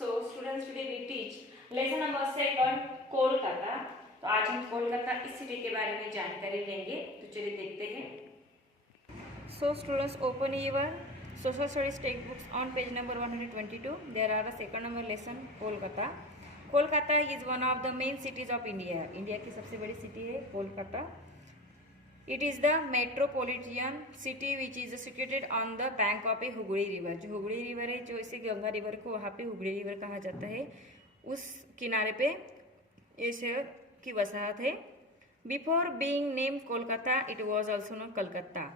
So students, today we teach lesson number 2 Kolkata. तो आज हम कोलकाता इस सिटी के बारे में जानकारी लेंगे। तो चलिए देखते हैं। So students, open your social studies textbooks on page number 122. There are a second number lesson Kolkata. Kolkata is one of the main cities of India. India की सबसे बड़ी सिटी है Kolkata. It is the metropolitan city which is situated on the bank of a Hooghly river. जो Hooghly river है, जो इसे Ganga river को वहाँ पे हुगली रिवर कहा जाता है, उस किनारे पे ये शहर की वसाहत है। Before being name Kolkata it was also known Calcutta.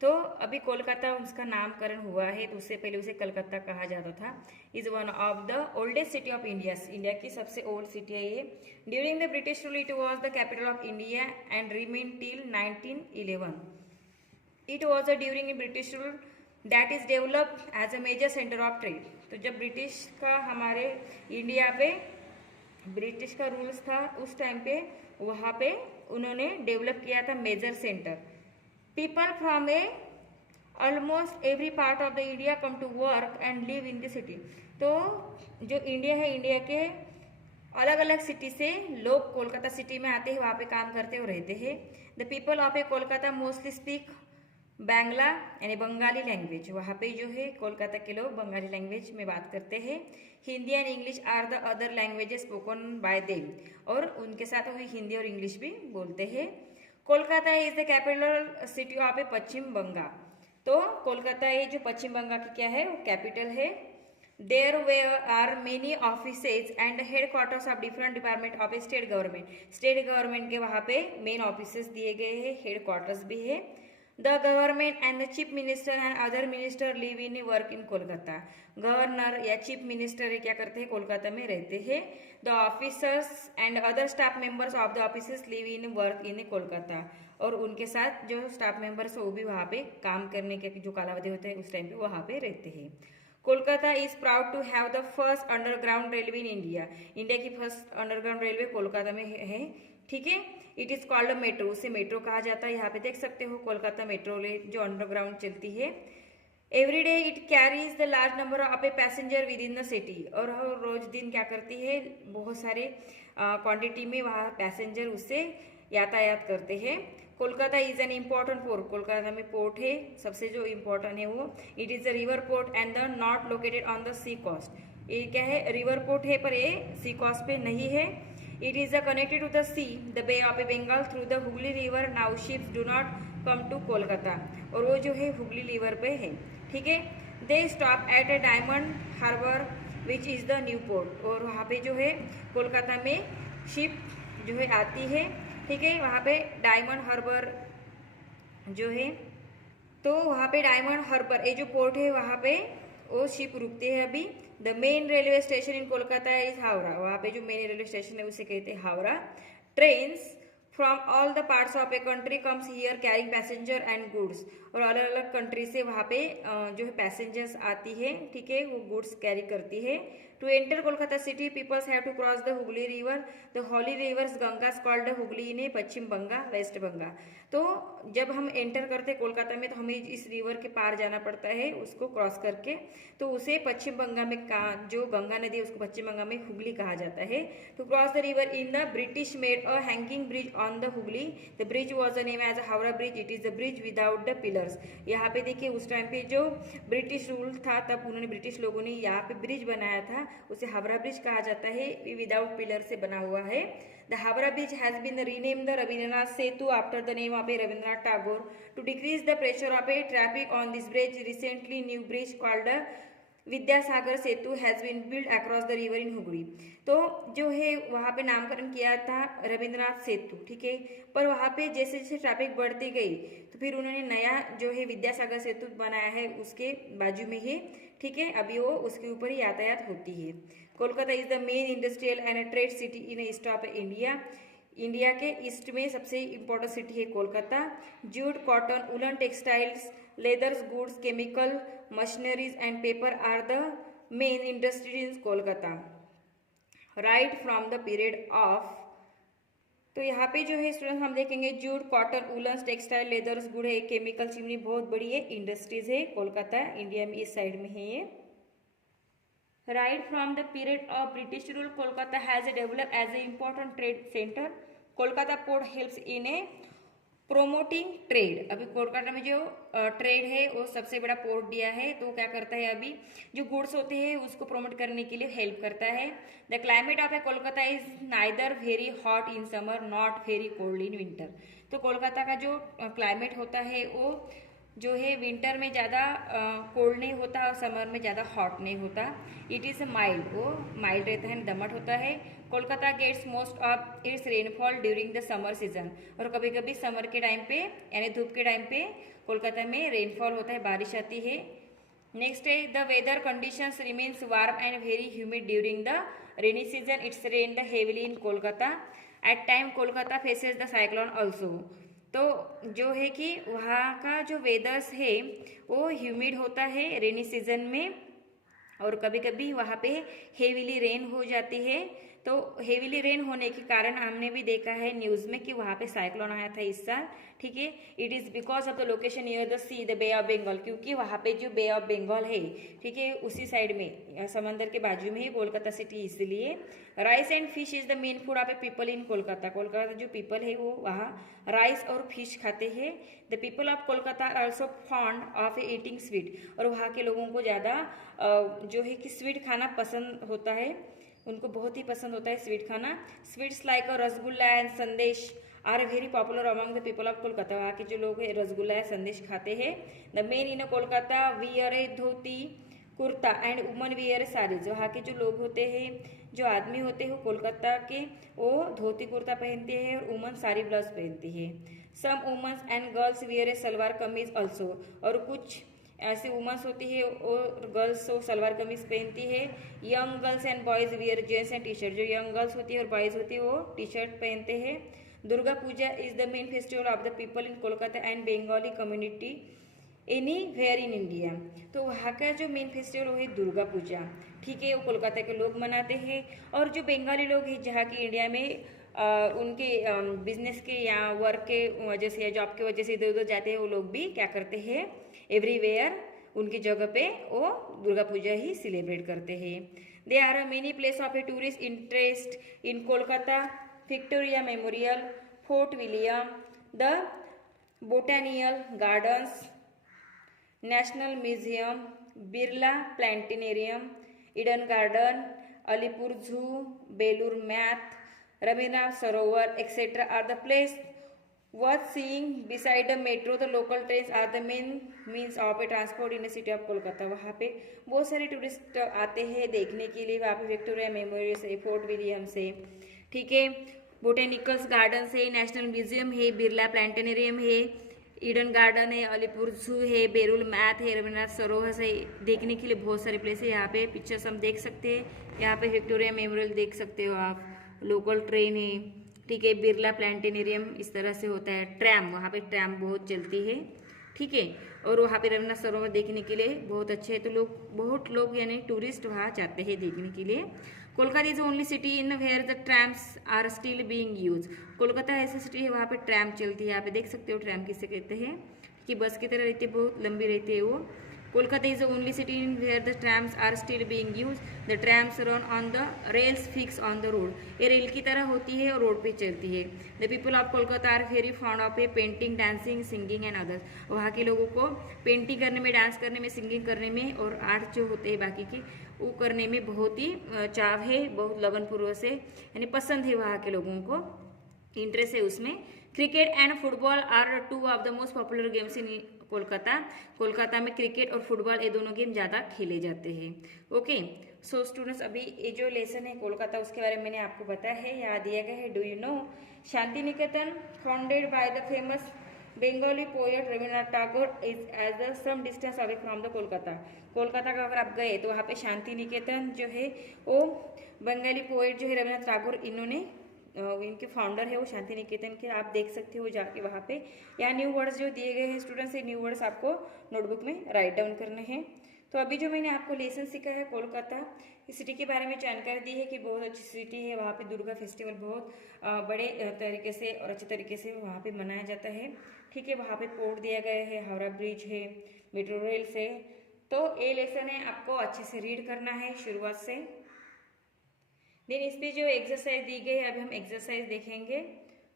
तो अभी कोलकाता उसका नामकरण हुआ है, तो उससे पहले उसे कलकत्ता कहा जाता था। Is one of the oldest city of India. India की सबसे ओल्ड सिटी है ये। During the British rule it was the capital of India and remain till 1911। It was during British rule that is developed as a major centre of trade. तो जब British का हमारे India पे British का rules था, उस time पे वहाँ पे उन्होंने डेवलप किया था major centre. People from almost every part of the India come to work and live in the city। तो जो इंडिया है, इंडिया के अलग अलग सिटी से लोग कोलकाता सिटी में आते हैं, वहाँ पे काम करते और रहते हैं। The people of A Kolkata mostly speak Bangla यानी बंगाली लैंग्वेज। वहाँ पे जो है कोलकाता के लोग बंगाली लैंग्वेज में बात करते हैं। Hindi and English are the other languages spoken by them. और उनके साथ वो हिंदी और इंग्लिश भी बोलते हैं। Kolkata is the capital city of a Paschim Banga. तो कोलकाता ये जो पश्चिम बंगा की क्या है, वो कैपिटल है। There where are many offices and headquarters of different department of a state government. State government के वहाँ पे मेन ऑफिसेस दिए गए हैं, हेड क्वार्टर्स भी है। The government and the chief minister and other minister live in work in Kolkata. Governor या chief minister क्या करते हैं, कोलकाता में रहते हैं। The officers and other staff members of the offices live in work in Kolkata. और उनके साथ जो स्टाफ मेंबर्स वो भी वहाँ पे काम करने के जो कालावधि होते हैं उस टाइम पे वहाँ पे रहते हैं। Kolkata is proud to have the first underground railway in India. India की फर्स्ट अंडरग्राउंड रेलवे कोलकाता में है। ठीक है, इट इज कॉल्ड मेट्रो। उसे मेट्रो कहा जाता है। यहाँ पे देख सकते हो कोलकाता मेट्रो जो अंडरग्राउंड चलती है। Every day it carries the large number of a passenger with in the city. और रोज दिन क्या करती है, बहुत सारे क्वांटिटी में वहाँ पैसेंजर उससे यातायात करते हैं। Kolkata is an important port. Kolkata में पोर्ट है, सबसे जो इम्पोर्टेंट है वो। It is the river port and the not located on the sea coast. ये क्या है, रिवर पोर्ट है पर ये सी कोस्ट पे नहीं है। It is connected to the sea, the Bay of Bengal through the Hooghly River. Now ships do not come to Kolkata। और वो जो है हुगली रिवर पे है। ठीक है, they stop at a Diamond Harbour which is the new port। और वहाँ पे जो है कोलकाता में शिप जो है आती है। ठीक है, वहाँ पे डायमंड हार्बर जो है, तो वहाँ पे डायमंड हार्बर ये जो पोर्ट है वहाँ पे वो शिप रुकते हैं अभी। The main railway station in Kolkata is Howrah. वहाँ पे जो मेन रेलवे स्टेशन है उसे कहते हैं Howrah. Trains from all the parts of a country comes here carrying passenger and goods. और अलग अलग कंट्री से वहाँ पे जो है पैसेंजर्स आती है। ठीक है, वो गुड्स कैरी करती है। To enter Kolkata city peoples have to cross the Hooghly river. The holy rivers Ganga called Hooghly in Paschim Banga west Banga. तो जब हम एंटर करते कोलकाता में तो हमें इस रिवर के पार जाना पड़ता है, उसको क्रॉस करके। तो उसे पश्चिम बंगा में जो गंगा नदी है उसको पश्चिम बंगा में हुगली कहा जाता है। To cross the river in the British made a hanging bridge on the Hooghly. The bridge was the name as Howrah bridge. It is the bridge without the pillars. यहाँ पे देखिए उस टाइम पे जो ब्रिटिश रूल था तब उन्होंने ब्रिटिश लोगों ने यहाँ पे ब्रिज बनाया था, उसे हावड़ा ब्रिज कहा जाता है। विदाउट पिलर से बना हुआ है। The Howrah bridge has been renamed the Rabindranath Setu after the name of a Rabindranath Tagore. To decrease the pressure of a traffic on this bridge recently new bridge called Vidyasagar Setu has been build across the river in Hooghly. तो जो है वहाँ पे नामकरण किया था रविंद्रनाथ सेतु। ठीक है, पर वहाँ पे जैसे जैसे ट्रैफिक बढ़ती गई तो फिर उन्होंने नया जो है विद्यासागर सेतु बनाया है उसके बाजू में ही। ठीक है, अभी वो उसके ऊपर ही यातायात होती है। Kolkata is the main industrial and trade city in east of India. India के ईस्ट में सबसे इम्पोर्टेंट सिटी है Kolkata. Jute, cotton, woollen textiles, leathers, goods, chemical, machineries and paper are the main industries in Kolkata right from the period of. तो यहाँ पे जो है students हम देखेंगे jute, cotton, woollens, textile, leathers, good है, केमिकल, चिमनी, बहुत बड़ी है इंडस्ट्रीज है कोलकाता, इंडिया में इस साइड में है ये। Right from the period of British rule, Kolkata has developed as an important trade center. Kolkata port helps in a promoting trade. अभी कोलकाता में जो ट्रेड है वो सबसे बड़ा पोर्ट दिया है, तो क्या करता है अभी जो गुड्स होते हैं उसको प्रोमोट करने के लिए हेल्प करता है। The climate of A Kolkata is neither very hot in summer not very cold in winter. तो कोलकाता का जो क्लाइमेट होता है वो जो है विंटर में ज़्यादा कोल्ड नहीं होता और समर में ज़्यादा हॉट नहीं होता। इट इज़ माइल्ड, वो माइल्ड रहता है, दमट होता है। Kolkata gets most of its rainfall during the summer season. और कभी कभी समर के टाइम पे यानी धूप के टाइम पे कोलकाता में रेनफॉल होता है, बारिश आती है। नेक्स्ट है the weather conditions remains warm and very humid during the rainy season. It's rain the heavily in Kolkata. At time Kolkata faces the cyclone also. तो जो है कि वहाँ का जो वेदर्स है वो ह्यूमिड होता है रेनी सीजन में, और कभी कभी वहाँ पे हेवीली रेन हो जाती है। तो हेवीली रेन होने के कारण हमने भी देखा है न्यूज़ में कि वहाँ पे साइक्लोन आया था इस साल, ठीक है। It is because of the location near the sea the Bay of Bengal, क्योंकि वहाँ पे जो बे ऑफ बंगाल है, ठीक है, उसी साइड में समंदर के बाजू में ही कोलकाता सिटी, इसलिए। Rice and fish is the main food of a people in Kolkata. Kolkata जो पीपल है वो वहाँ राइस और फिश खाते हैं। The people of Kolkata are also fond of eating sweet. और वहाँ के लोगों को ज़्यादा जो है कि स्वीट खाना पसंद होता है, उनको बहुत ही पसंद होता है स्वीट खाना। Sweets like rasgulla and sandesh are very popular among the people of Kolkata. वहाँ के जो लोग हैं रसगुल्ला या संदेश खाते हैं। The main in Kolkata wear A dhoti kurta and woman wear saris. वहाँ के जो लोग होते हैं, जो आदमी होते हैं कोलकाता के, वो धोती कुर्ता पहनते हैं और वुमन साड़ी ब्लाउज पहनती है। सम women's and girls wear A salwar kameez also. और कुछ ऐसे वुमेन्स होती है और गर्ल्स वो सलवार कमीज पहनती है। Young girls and boys wear jeans and T shirt. जो यंग गर्ल्स होती है और बॉयज होती है वो टी शर्ट पहनते हैं। Durga Puja is the main festival of the people in Kolkata and Bengali community any where in India. तो वहाँ का जो मेन फेस्टिवल वो है दुर्गा पूजा, ठीक है, वो कोलकाता के लोग मनाते हैं। और जो बंगाली लोग हैं जहाँ की इंडिया में उनके बिजनेस के या वर्क के वजह से या जॉब की वजह से इधर उधर जाते हैं, वो लोग भी क्या करते हैं एवरीवेयर उनकी जगह पे वो दुर्गा पूजा ही सेलिब्रेट करते हैं। They are many place of a tourist interest in Kolkata. Victoria Memorial, Fort William, the botanical gardens, national museum, Birla planetarium, Eden garden, Alipore zoo, Belur Math, Rabindranath Sarovar etcetera are the place worth seeing beside the metro. The local trains are the main means of a transport in the city of Kolkata. वहाँ पे बहुत सारे tourist आते हैं देखने के लिए। वहाँ पे विक्टोरिया मेमोरियल से, फोर्ट विलियम से, ठीक है, बोटेनिकल्स गार्डन है, नेशनल म्यूजियम है, बिरला प्लांटेरियम है, ईडन गार्डन है, अलीपुर जू है, बेरुल मैथ है, रवींद्रनाथ सरोवर से देखने के लिए बहुत सारे प्लेस है। यहाँ पे पिक्चर्स हम देख सकते हैं। यहाँ पे विक्टोरिया मेमोरियल देख सकते हो आप, लोकल ट्रेन है, ठीक है, बिरला प्लांटेरियम इस तरह से होता है। ट्रैम, वहाँ पे ट्रैम बहुत चलती है, ठीक है। और वहाँ पे रवींद्रनाथ सरोवर देखने के लिए बहुत अच्छे है। तो बहुत लोग यानी टूरिस्ट वहाँ जाते हैं देखने के लिए। Kolkata is only city in where the trams are still being use. Kolkata ऐसी सिटी है वहाँ पे ट्रैम चलती है। यहाँ पे देख सकते हो ट्रैम किसे कहते हैं, कि बस की तरह रहती है, बहुत लंबी रहती है वो। Kolkata is the only city in where the trams are still being use. The trams run on the rails fix on the road. ये रेल की तरह होती है और रोड पे चलती है। The people of Kolkata are very fond of a painting, dancing, singing and others. वहाँ के लोगों को पेंटिंग करने में, डांस करने में, सिंगिंग करने में और आर्ट जो होते हैं बाकी के वो करने में बहुत ही चाव है, बहुत लगनपूर्वक से यानी पसंद है वहाँ के लोगों को, इंटरेस्ट है उसमें। Cricket and football are two of the most popular games in Kolkata. Kolkata में क्रिकेट और फुटबॉल ये दोनों गेम ज़्यादा खेले जाते हैं। ओके, सो स्टूडेंट्स अभी ये जो लेसन है कोलकाता उसके बारे में मैंने आपको बताया है, यहाँ दिया गया है। Do you know Shantiniketan founded by the famous Bengali poet Rabindranath Tagore is as the some distance away from the Kolkata. Kolkata का अगर आप गए तो वहाँ पे शांति निकेतन जो है वो बंगाली पोएट जो है रविंद्रनाथ टैगोर, इन्होंने इनके फाउंडर है वो शांति निकेतन के। आप देख सकते हो जाके वहाँ पे। यहाँ न्यू वर्ड्स जो दिए गए हैं स्टूडेंट्स, ये न्यू वर्ड्स आपको नोटबुक में राइट डाउन करने हैं। तो अभी जो मैंने आपको लेसन सीखा है कोलकाता, इस सिटी के बारे में जानकारी दी है कि बहुत अच्छी सिटी है। वहाँ पे दुर्गा फेस्टिवल बहुत बड़े तरीके से और अच्छे तरीके से वहाँ पे मनाया जाता है, ठीक है। वहाँ पे पोर्ट दिया गया है, हावड़ा ब्रिज है, मेट्रो रेल्स है, तो ये लेसन है आपको अच्छे से रीड करना है शुरुआत से। देन इस पे जो एक्सरसाइज दी गई है, अभी हम एक्सरसाइज देखेंगे।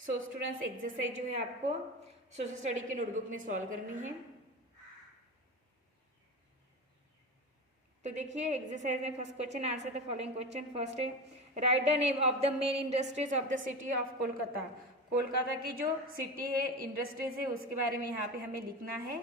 सो स्टूडेंट्स, एक्सरसाइज जो है आपको सोशल स्टडी के नोटबुक में सॉल्व करनी है। तो देखिए एक्सरसाइज में first question, answer the following question. First है, write the name of the main industries of the city of Kolkata. Kolkata की जो सिटी है, इंडस्ट्रीज है, उसके बारे में यहाँ पे हमें लिखना है।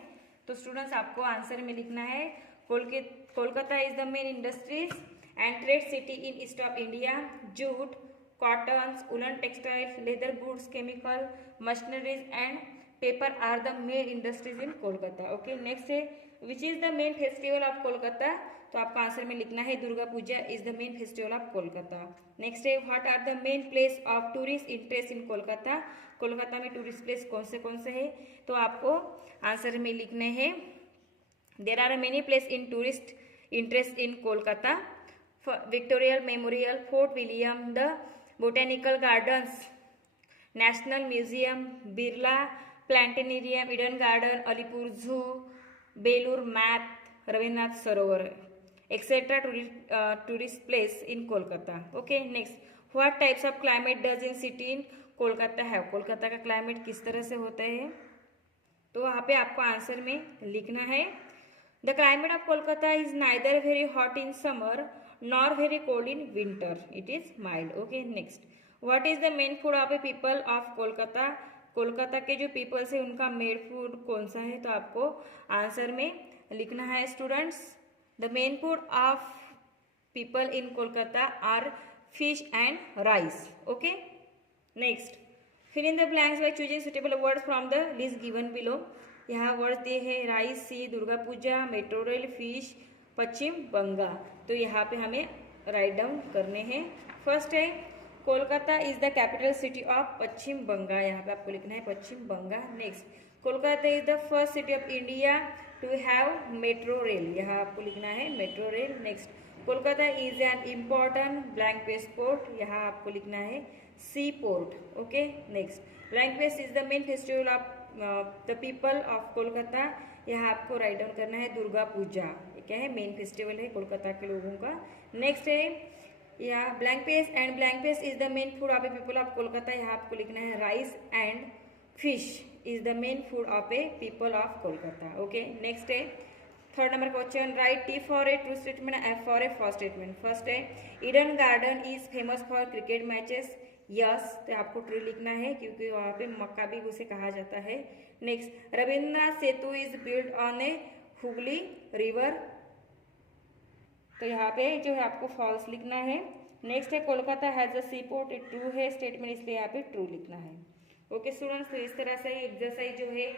तो स्टूडेंट्स आपको आंसर में लिखना है, Kolkata is the main industries and trade city in east of India. Jute, cottons, woollen textiles, leather goods, chemical, machineries and paper are the main industries in Kolkata. Okay, next है, which is the main festival of Kolkata. तो आपका answer में लिखना है, Durga Puja is the main festival of Kolkata. Next है, what are the main place of tourist interest in Kolkata. Kolkata में tourist place कौन से है। तो आपको आंसर में लिखने हैं, there are many place in tourist interest in Kolkata. Victoria Memorial, Fort William, the botanical gardens, national museum, Birla planetarium, Eden garden, Alipore zoo, Belur Math, Rabindranath Sarovar etcetera tourist place in Kolkata. Okay, next, what types of climate does in city in Kolkata है। कोलकाता का climate किस तरह से होता है। तो वहाँ पे आपको आंसर में लिखना है, the climate of Kolkata is neither very hot in summer nor very cold in winter, it is mild. Okay, next, what is the main food of a people of Kolkata. Kolkata के जो पीपल्स है उनका मेन फूड कौन सा है। तो आपको answer में लिखना है students, the main food of people in Kolkata are fish and rice. Okay, next, fill in the blanks by choosing suitable words from the list given below. यहाँ वर्ड्स दिए हैं, rice, sea, Durga Puja, metro rail, fish, Paschim Bengal. तो यहाँ पे हमें write down करने हैं। First है, Kolkata is the capital city of Paschim Bengal. यहाँ पे आपको लिखना है Paschim Bengal. Next, Kolkata is the first city of India to have metro rail. यहाँ आपको लिखना है metro rail. Next, Kolkata is an important blank space port. यहाँ आपको लिखना है sea port. Okay, next, blank space is the main festival of the people of Kolkata. यहाँ आपको राइट डाउन करना है दुर्गा पूजा, ये क्या है, मेन फेस्टिवल है कोलकाता के लोगों का। नेक्स्ट है, यहाँ blank space and blank space is the main food of a people of Kolkata. यहाँ आपको लिखना है rice and fish is the main food of a people of Kolkata. Okay, next है, third number question, write T for a true statement, F for a false statement. First है, Eden Garden is famous for cricket matches. Yes, तो आपको true लिखना है क्योंकि वहाँ पे मक्का भी उसे कहा जाता है। Next, Rabindranath Setu is build on A Hooghly river. तो यहाँ पे जो है आपको फॉल्स लिखना है। नेक्स्ट है, Kolkata has a sea port, ये ट्रू है स्टेटमेंट, इसलिए यहाँ पे ट्रू लिखना है। ओके स्टूडेंट्स, तो इस तरह से एक्सरसाइज जो है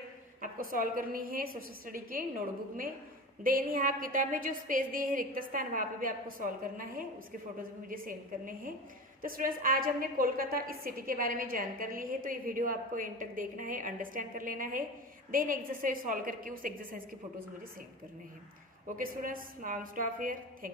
आपको सॉल्व करनी है सोशल स्टडी के नोटबुक में। देन यहाँ किताब में जो स्पेस दिए है रिक्त स्थान, वहाँ पे भी आपको सॉल्व करना है, उसके फोटोज भी मुझे सेंड करने हैं। तो स्टूडेंट्स, आज हमने कोलकाता इस सिटी के बारे में जानकारी ली है, तो ये वीडियो आपको एंड तक देखना है, अंडरस्टैंड कर लेना है। देन एक्सरसाइज सॉल्व करके उस एक्सरसाइज के फोटोज मुझे सेंड करने हैं। Okay students, now stop here, thank